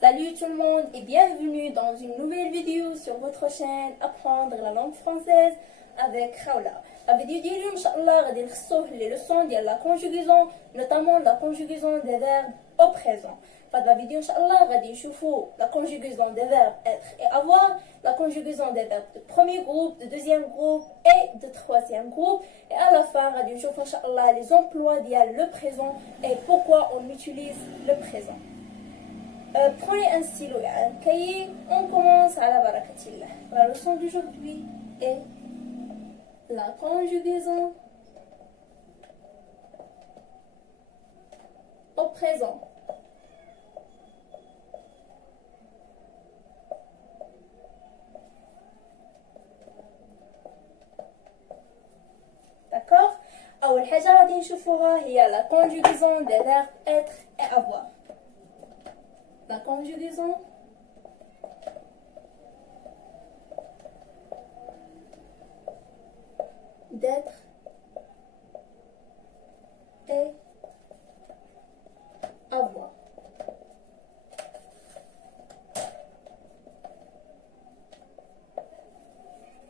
Salut tout le monde et bienvenue dans une nouvelle vidéo sur votre chaîne Apprendre la langue française avec Khawla. La vidéo d'aujourd'hui, Inch'Allah, غادي نخصوه les leçons de la conjugaison, notamment la conjugaison des verbes au présent. Dans la vidéo, Inch'Allah, غادي نشوفوا la conjugaison des verbes être et avoir, la conjugaison des verbes de premier groupe, de deuxième groupe et de troisième groupe. Et à la fin, غادي نشوفوا Inch'Allah les emplois ديال le présent et pourquoi on utilise le présent. Prenez un stylo et un cahier, on commence à la barakatillah. La leçon d'aujourd'hui est la conjugaison au présent. D'accord? أول حاجة غادي نشوفوها هي la conjugaison des verbes être et avoir. La conjugaison d'être et avoir.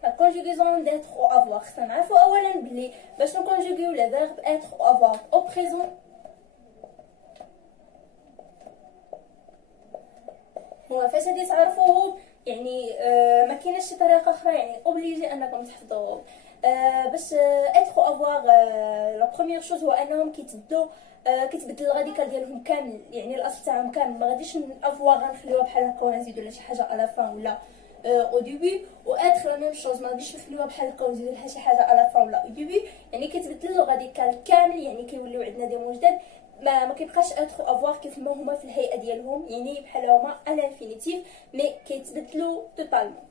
La conjugaison d'être ou avoir. سنعرفوا أولا بلي باش نكونجوغيو les verbes être ou avoir au présent. هو فاش غادي تعرفوهم يعني ما كايناش شي طريقه اخرى يعني اوبليجي انكم تحفظوهم باش ادخلوا افواغ لا بروميير شوز هو انهم كيتبدل الغاديكال ديالهم كامل يعني الاصل تاعهم كامل ما غاديش افواغ غنخليوها بحال هكا ونزيدوا لها شي حاجه على فان ولا او ديبي و اتر لا ميم شوز ما غاديش نخليوها بحال هكا ونزيدوا لها شي حاجه على فان ولا او ديبي يعني كيتبدل الغاديكال كامل يعني كيوليو عندنا دي موج جداد ما كيبقاش اتر افوار كيف ما هما في الهيئه ديالهم يعني بحال هما ان انفينيتيف مي كيتبدلوا توتالمون.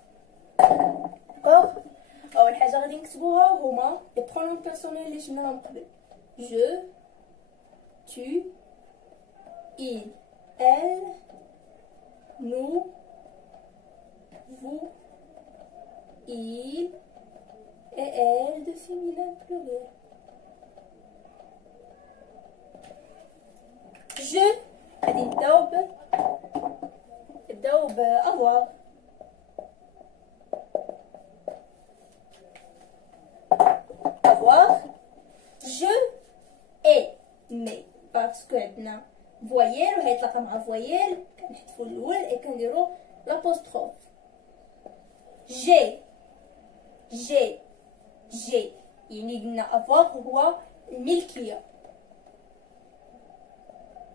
داكوغ اول حاجه غادي نكتبوها هما لي برونون بيرسونيل اللي شفناهم قبل جو tu il elle nous vous il et elle de féminin pluriel. Je غادي نبداو بأvoir. Avoir. Je ai né parce que عندنا voyelle وهيتلاقى مع voyelle كنحذفوا الأول et كنديروا l'apostrophe. J'ai يعني قلنا avoir هو الملكية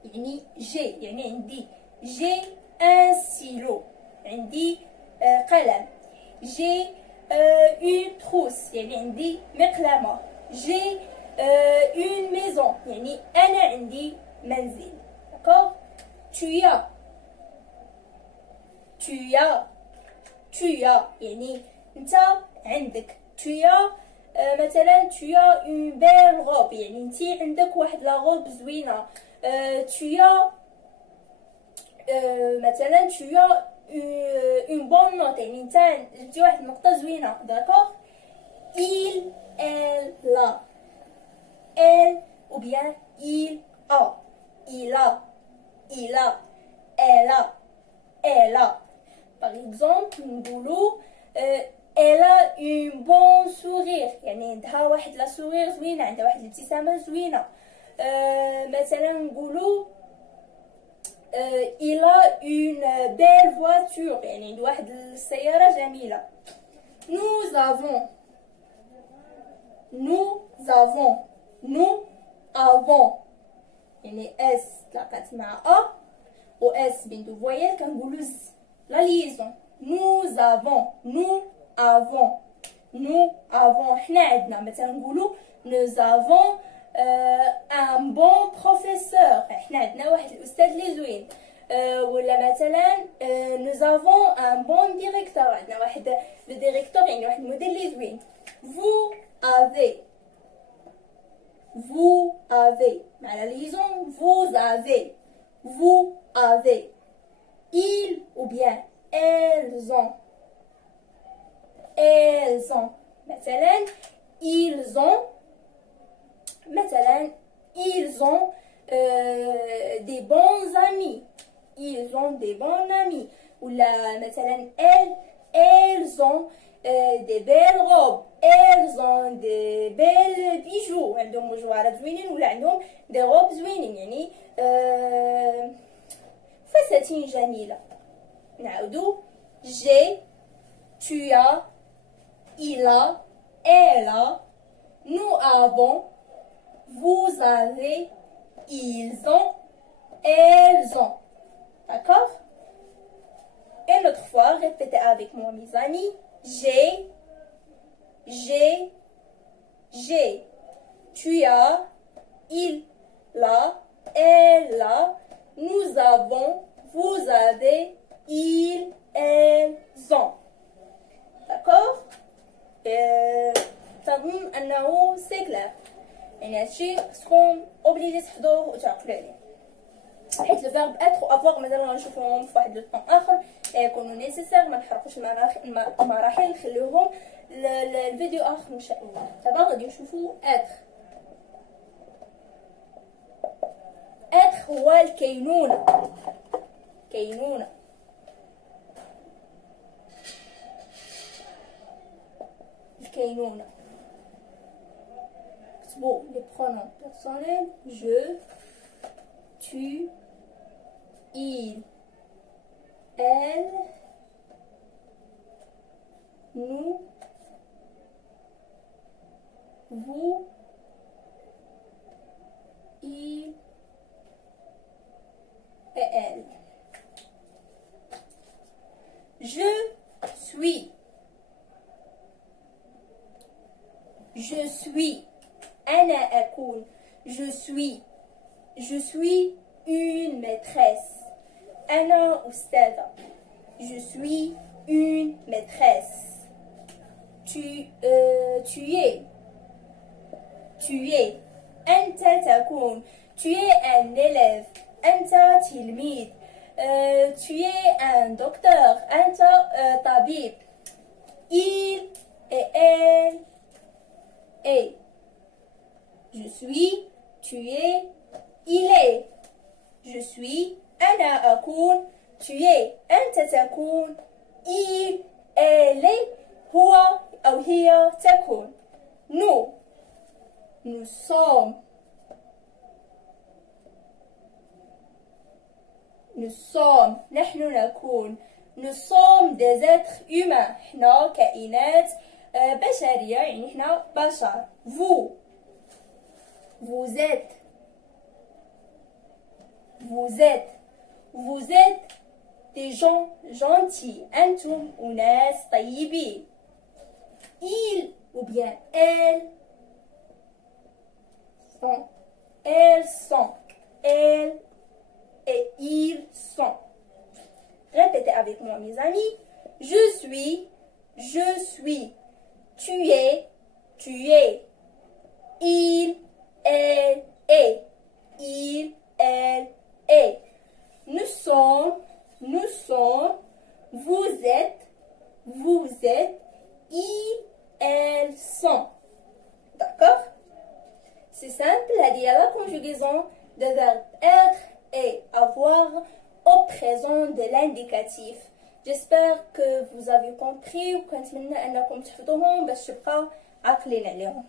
يعني جي يعني عندي جي ان سيلو عندي قلم جي اون تروس يعني عندي مقلمة جي اون ميزون يعني انا عندي منزل. داكوغ tu as يعني انت عندك مثلا tu as une belle robe يعني انت عندك واحد لا روب زوينه. tu as مثلا tu as une bonne note يعني انت جبتي واحد النقطه زوينه. داكوغ il elle la elle ou bien il a elle a par exemple نقولوا elle a une bon sourire يعني عندها واحد لا sourire زوينه عندها واحد الابتسامه زوينه. مثلا نقولوا il a une belle voiture يعني عنده واحد السياره جميله. nous avons يعني اس تلاقات مع ا و اس بنتو فويل كنقولوا ز لا ليزون. nous avons حنا عندنا مثلا نقولوا nous avons ان بون بروفيسور احنا عندنا واحد الاستاذ اللي زوين. ولا مثلا nous avons un bon directeur عندنا واحد لو ديريكتور يعني واحد المدير اللي زوين. vous avez مع لا ليزون vous avez ils ou bien elles ont مثلا ils ont مثلا ils ont des bons amis. ils ont des bons amis. ولا مثلا elles ont des belles robes. elles ont des belles bijoux. عندهم مجوهرات زوينين ولا عندهم des robes زوينين. يعني فساتين جميلة. نعاودو j'ai, tu as, il a, elle a, nous avons, vous avez, ils ont, elles ont. D'accord? Une autre fois, répétez avec moi, mes amis. J'ai, tu as, il a, elle a, nous avons, vous avez, ils, elles ont. D'accord? تظن أنه سي كلار. يعني هادشي خصكم اوبليجي تحفظوه وتعقلوا عليه، حيت لو فيرب اتر و افواغ مازال غنشوفوهم في واحد لو طون اخر يكونوا نيسيسير. ما نحرقوش المراحل، نخليوهم الفيديو اخر ان شاء الله. دابا غادي نشوفوا اتر. اتر هو الكينونة. كينونة. الكينونة. اكتبوا لي برونون بيرسونيل. je, tu, il, elle, nous, vous, il et elle. Je suis. Je suis. أنا أكون. Je suis. Je suis une maîtresse. أنا أستاذة. Je suis une maîtresse. Tu es. Tu es. أنت تكون. Tu es un élève. أنت تلميذ. Tu es un docteur. أنت طبيب. Il et elle et. Je suis, tu es, il est. Je suis, أنا أكون. Tu es, أنت تكون. il, elle est, هو أو هي تكون. nous, nous sommes. nous sommes. نحن نكون. nous sommes des êtres humains. إحنا كائنات بشرية، يعني إحنا بشر. vous. Vous êtes. Vous êtes. Vous êtes des gens gentils. أنتم أناس طيبين. Il ou bien elle sont. Elles sont. Elles et ils sont. Répétez avec moi, mes amis. Je suis. Je suis. Tu es. Tu es. Il. Elle est. Il, elle est. Nous sommes. Nous sommes. Vous êtes. Vous êtes. Ils, elles sont. D'accord? C'est simple. Il y a la conjugaison de verbe être et avoir au présent de l'indicatif. J'espère que vous avez compris وكنتمنى أنكم تحفظوهم باش تبقاو عاقلين عليهم.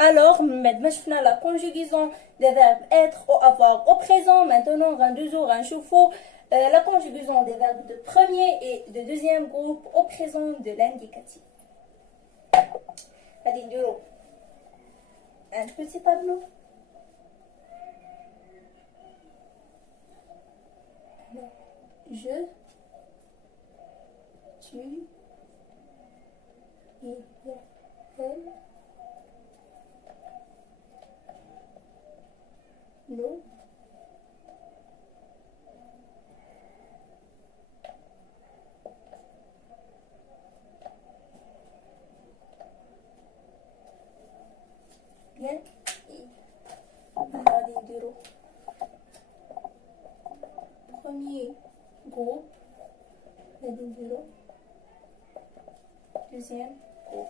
Alors, maintenant, je finis la conjugaison des verbes être ou avoir au présent. Maintenant, la conjugaison des verbes de premier et de deuxième groupe au présent de l'indicatif. Un petit tableau. Je, tu, il, elle, nous, bien, premier groupe, deuxième groupe.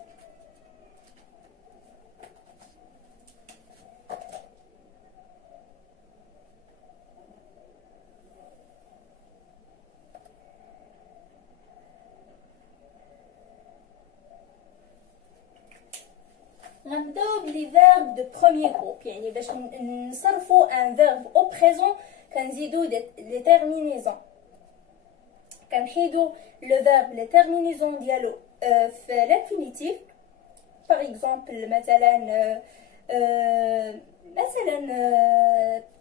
verbes de premier groupe. يعني باش نصرفوا un verbe au présent كنزيدو les terminaisons. كنحيدو le verbe les terminaisons ديالو في l'infinitif. Par exemple مثلا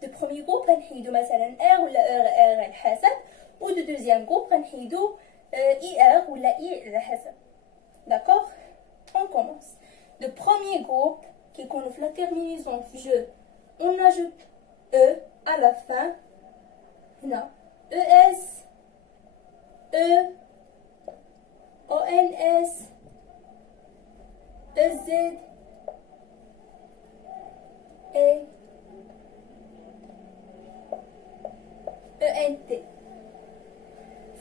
de premier groupe غنحيدو مثلا R ولا R على حسب، و de deuxième groupe غنحيدو IR ولا I على حسب. D'accord? On commence. De premier groupe qui connaît la terminaison je, on ajoute E à la fin. Non. ES, E, ONS, EZ et ENT.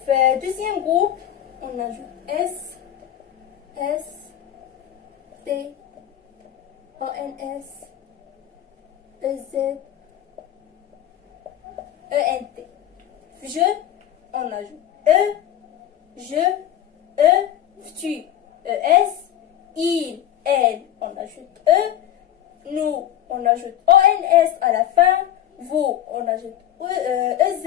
Fait deuxième groupe, on ajoute S, S, T, ONS, EZ, ENT. Je, on ajoute E, je, E, tu, ES, il, elle, on ajoute E, nous, on ajoute ONS à la fin, vous, on ajoute EZ,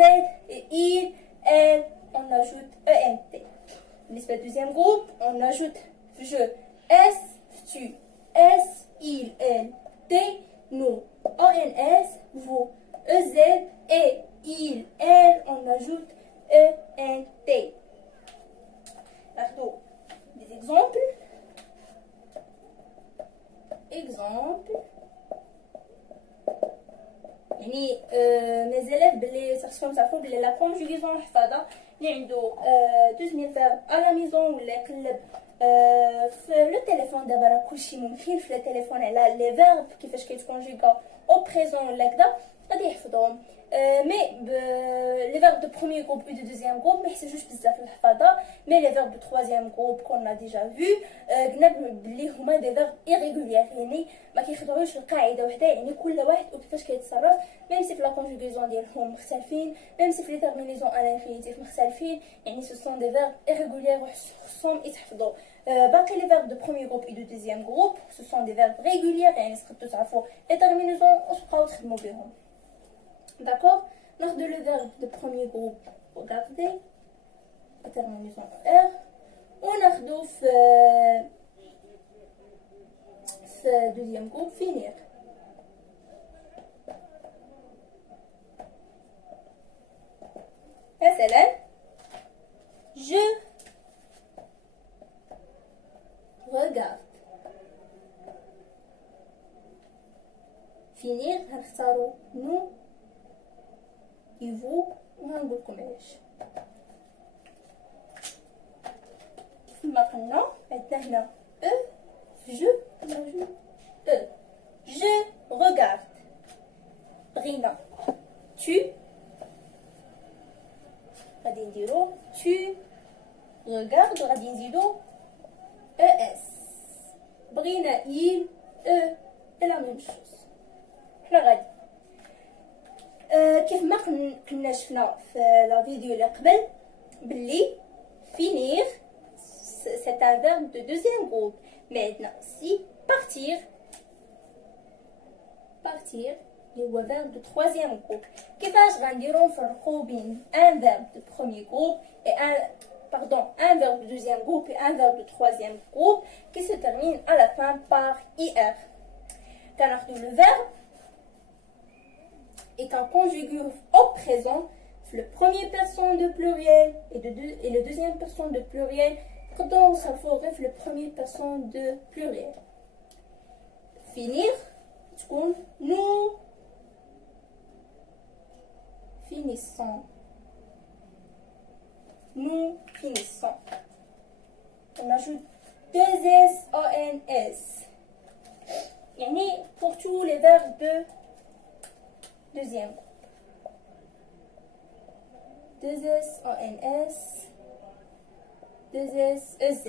et il, elle, on ajoute ENT. Le deuxième groupe, on ajoute je, S, tu, S, il, elle, T, nous, ONS, vous, EZ, et il, elle, on ajoute ENT. Alors, des exemples. Exemple. يعني mes élèves بلي خصهم تعرفوا بلي لا كونجوغيزون محفظه اللي عنده دوز ميل فيرب على لا ميزون ولا يقلب في لو تليفون. دابا راه كلشي ممكن في التليفون على لي فيرب كيفاش كيتكونجوغا او بريزون ولا كذا غادي يحفظوهم. مي لي فيرب دو بروميير جروب و دو دوزيام جروب ما يحتاجوش بزاف الحفاظه. مي لي فيرب دو تروازيام جروب كنا ديجا فيو قلنا بلي هما دي فيرب ايريغوليير، يعني ما كيخضعوش لقاعده وحده، يعني كل واحد وكيفاش كيتصرف. ميم سي في لا كونجوغيزون ديالهم مختلفين، ميم سي في لي تيرمينيزون على الانفينيتيف مختلفين، يعني سو سون دي فيرب ايريغوليير وخصهم يتحفظوا. باقي لي فيرب دو بروميير جروب و دو دوزيام جروب سو سون دي فيرب ريغوليير، يعني تقدروا تعرفوا لي تيرمينيزون وتبقاو تخدموا بهم. D'accord? Lors de le verbe de premier groupe, regardez, la terminaison R, on a ce deuxième groupe, finir. مثلا je regarde. finir هنختاروا nous et vous وهنقولكم علاش. كما قلنا عندنا هنا E je نجو E je regarde. بغينا tu غادي نديرو tu regarde وغادي نزيدو ES. بغينا il E et la même chose. حنا غادي كيف ما كنا شفنا في لا فيديو اللي قبل بلي finir c'est un verbe de deuxième groupe. mais عندنا aussi partir اللي هو verbe de troisième groupe. كيفاش غنديرو نفرقو بين un verbe de premier groupe et un verbe de deuxième groupe et un verbe de troisième groupe qui se termine à la fin par ir. كناخدو le verbe est un conjugué au présent, le premier personne de pluriel et le deuxième personne de pluriel. Donc ça faut le premier personne de pluriel. Finir, nous finissons. Nous finissons. On ajoute deux S, O, N, S. Yani pour tous les verbes de deuxième groupe. 2S, ONS, 2S, EZ.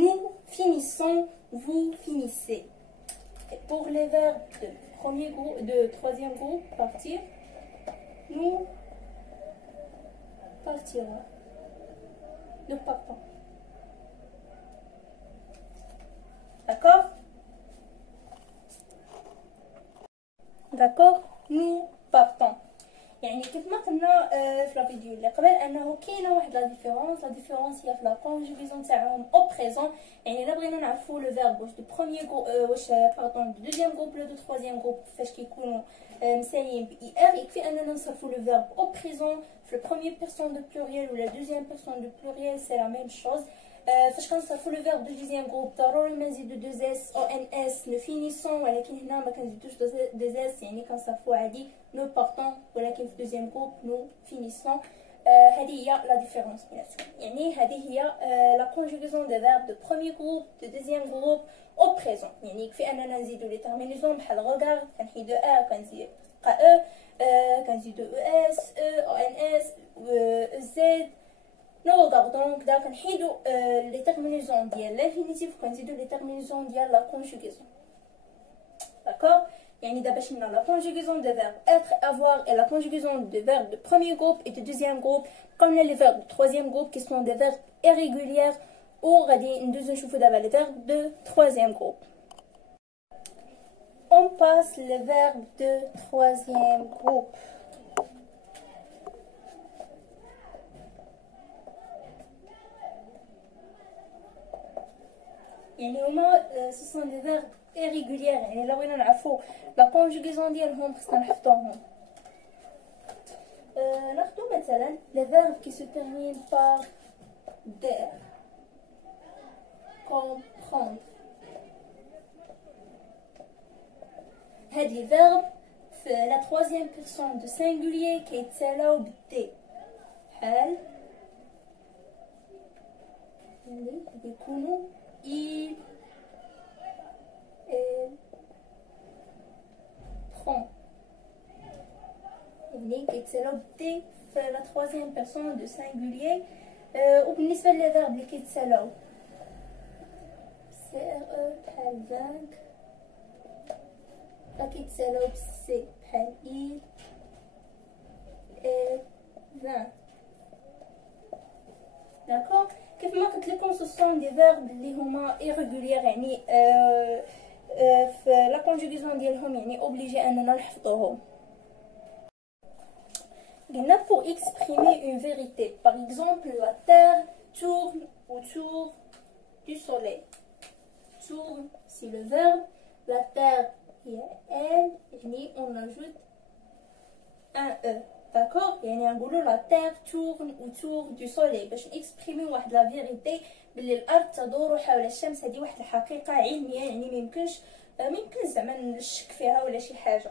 Nous finissons, vous finissez. Et pour les verbes de premier groupe, de troisième groupe, partir, nous partirons. Nous partons. D'accord? d'accord. nous partons. يعني كيف ما قلنا في لا فيديو اللي قبل انه كاينه واحد لا ديفيرونس هي في لا كونجوغيزون تاعهم او بريزون. يعني الا بغينا نعرفوا لو فيرب واش دو بروميير واش باردون دو دوزيام جروب ولا دو تروازيام جروب فاش كيكونوا مسالين بي ار، يكفي اننا نصرفوا لو فيرب او بريزون في لو بروميير بيرسون دو بلوريال ولا دوزيام بيرسون دو بلوريال سي لا ميم شوز. فاش كنصرفوا لو فيرب دو دوزيام جروب ضروري ما نزيدو دو اس او ان اس لو فينيسون، ولكن هنا ما كنزيدوش دو اس، يعني كنصرفوا عادي نو بارتون، ولكن في دوزيام جروب نو فينيسون. هذه هي لا ديفيرونس بيناتهم. يعني هذه هي لا كونجوغيزون دو فيرب دو بروميير جروب دو دوزيام جروب او بريزون. يعني يكفي اننا نزيدو لي تيرمينيزون بحال غوغار، كنحيدو ا كنزيد او، كنزيدو او اس او ان اس زد نو دونك دا كنحيدو لي تيرمينيزون ديال لانفينيتيف وكنزيدو لي تيرمينيزون ديال لا كونجوغيزون. داكور. يعني دابا شفنا la conjugaison de verbe être, avoir et la conjugaison de verbe de premier groupe et de deuxième groupe. Comme les verbes de troisième groupe qui sont des verbes irréguliers, ou غادي ندوزو نشوفو دابا les verbes de troisième groupe. On passe les verbes de troisième groupe. يعني هما ce sont des verbes irréguliers. يعني لو بغينا نعرفو لا كونجوغيزون ديالهم خصنا نحفظوهم. ناخدو مثلا les verbes qui se terminent par der، comprendre. هاد لي فيرب في لا troisième personne de singulier كيتسالاو بالدي، بحال اللي يكونوا il prend. يعني كيتسالاو بالدي في لا troisième personne de singulier. وبالنسبه للفيرب اللي كيتسالاو سي ار او بحال فانك، لا كيتسالاو بالسي بحال il et vingt. داكوغ. كيف ما قلت لكم سو سون دي فيرب اللي هما irréguliers، يعني في لا كونجوغيزون ديالهم يعني اوبليجي اننا نحفظوهم. قلنا pour exprimer une vérité. Par exemple, la terre tourne autour du soleil. Tourne, c'est le verbe. La terre, il y a elle. Et on ajoute un E. D'accord? يعني نقولوا la terre tourne autour du soleil باش نexprimer واحد la vérité باللي الأرض تدور حول الشمس. هذه واحد الحقيقة علمية، يعني ميمكنش زعما نشك فيها ولا شي حاجة.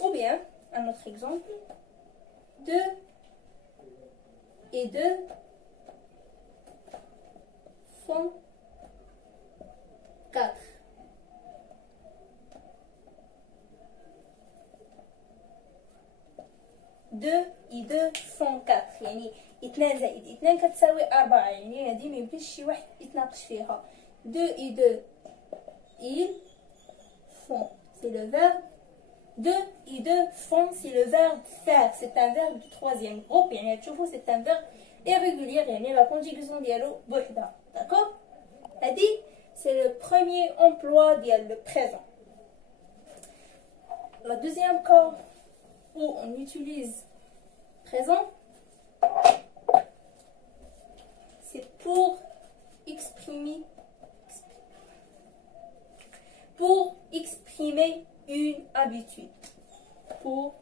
Ou bien, un autre exemple. 2 et 2 font 4. deux et 2 font 4. يعني 2 زائد 2 كتساوي 4. يعني هذه ميمكنش شي واحد يتناقش فيها. 2 et 2 ils font, c'est le verbe. 2 et 2 font, c'est le verbe faire. C'est un verbe du troisième groupe. يعني تشوفوا c'est un verbe irrégulier. يعني la conjugaison ديالو بوحدها. D'accord? هذه c'est le premier emploi ديال le présent. La deuxième cas où on utilise présent, c'est pour exprimer une habitude. Pour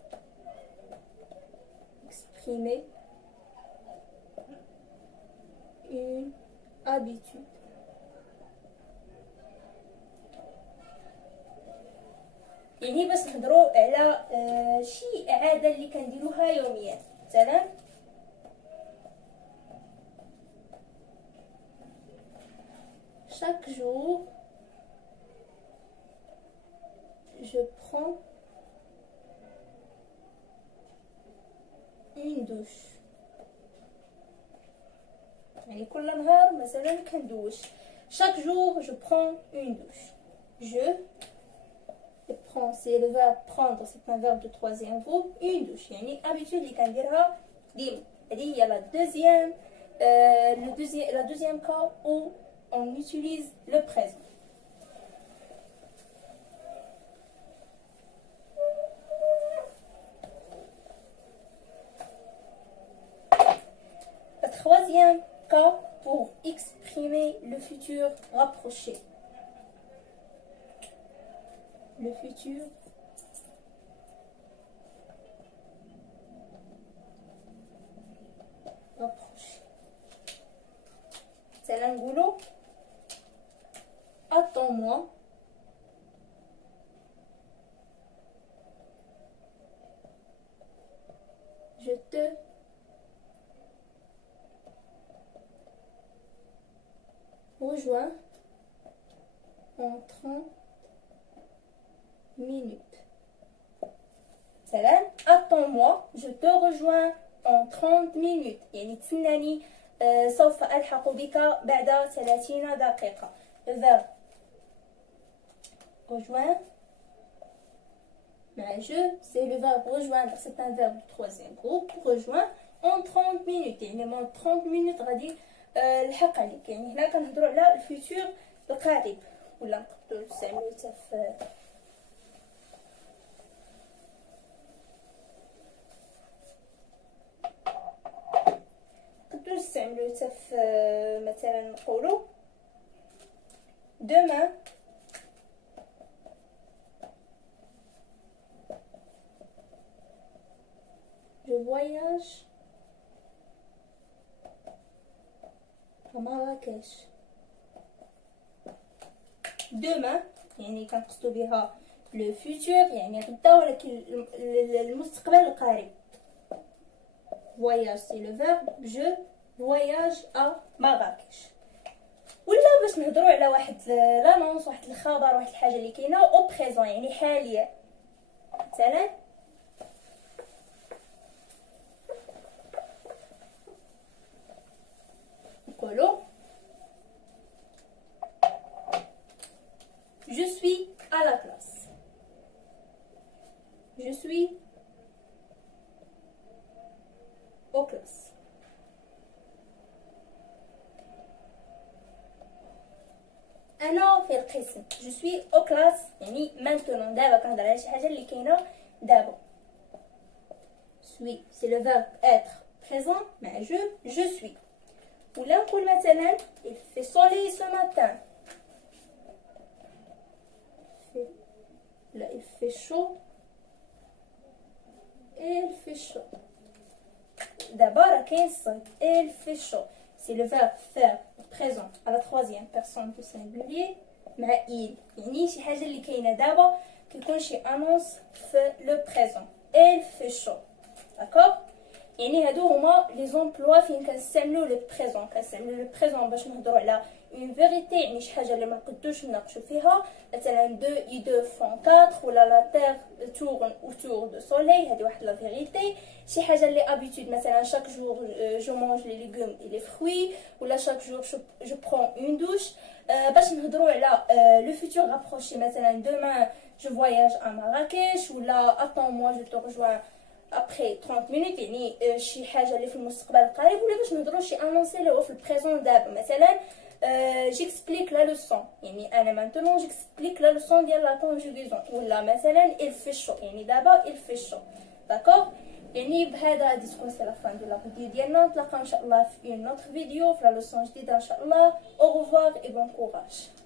exprimer une habitude. يعني باش نهضروا على شي عاده اللي كنديروها يوميا. مثلا chaque jour je prends une douche. يعني كل نهار مثلا كندوش. chaque jour je prends une douche. Je prends, c'est le verbe prendre, c'est un verbe de troisième groupe. Une douche, يعني habitude اللي كنديرها ديما. هذه هي la deuxième cas où on utilise le présent. futur rapproché. Le futur rapproché. C'est l'angulo. Attends-moi. Je te rejoins en 30 minutes. سلام. Attends-moi, je te rejoins en 30 minutes. يعني تسناني سوف ألحق بك بعد 30 دقيقة. Le verbe rejoindre مع je, c'est le verbe rejoindre, c'est un verbe du troisième groupe. Rejoindre en 30 minutes. يعني من 30 minutes غادي الحق عليك. يعني هنا كنهضروا على الفيتور القريب ولا نقدروا نستعملو حتى في نستعملو حتى في مثلا نقولوا demain je voyage à Marrakech. demain يعني كنقصدو بها لو فيتور يعني غدا ولكن المستقبل القريب. voyage c'est le verbe je voyage à Marrakech. ولا باش نهضروا على واحد لانونس واحد الخبر واحد الحاجه اللي كاينه او بريزون يعني حاليا. مثلا نقولوا je suis à la classe. je suis aux classes. أنا في القسم. je suis aux classes يعني maintenant دابا كنهضر على شي حاجة اللي كاينة دابا. suis c'est le verbe être présent مع je suis. ولا نقول مثلا il fait soleil ce matin. là il fait chaud et il fait chaud. دابا راه كاين الصيف. il fait chaud c'est le verbe faire présent à la troisième personne du singulier مع il. يعني شي حاجه اللي كاينه دابا كيكون شي انونس في لو بريزون. il fait chaud. داكوغ. يعني هادو هما لي زومبلوا فين كنستعملوا لو بريزون. كنستعملوا لو بريزون باش نهضروا على اون فيريتي يعني شي حاجه اللي ما نقدوش نناقشوا فيها. مثلا دو اي دو فون 4 ولا لا تير تورن اوتور دو سوليل. هذه واحد لا فيريتي. شي حاجه اللي ابيتود مثلا شاك جور جو مانج لي ليغوم اي لي فروي ولا شاك جور جو برون اون دوش. باش نهضروا على لو فيتور رابروشي مثلا دومان جو فواياج ا مراكش ولا اتون موا جو تو رجوان ابري 30 minutes يعني شي حاجه اللي في المستقبل القريب. ولا باش نهضروا شي انونسي اللي هو في البريزون دابا. مثلا j'explique la leçon يعني انا maintenant j'explique la leçon ديال la conjugaison. ولا مثلا il fait chaud يعني دابا il fait chaud. داكوغ. يعني بهذا غادي تكون سي لا فان دو لا فيديو ديالنا. نتلاقاو ان شاء الله في اون اوتر فيديو في لا لوسون جديده ان شاء الله. au revoir et bon courage.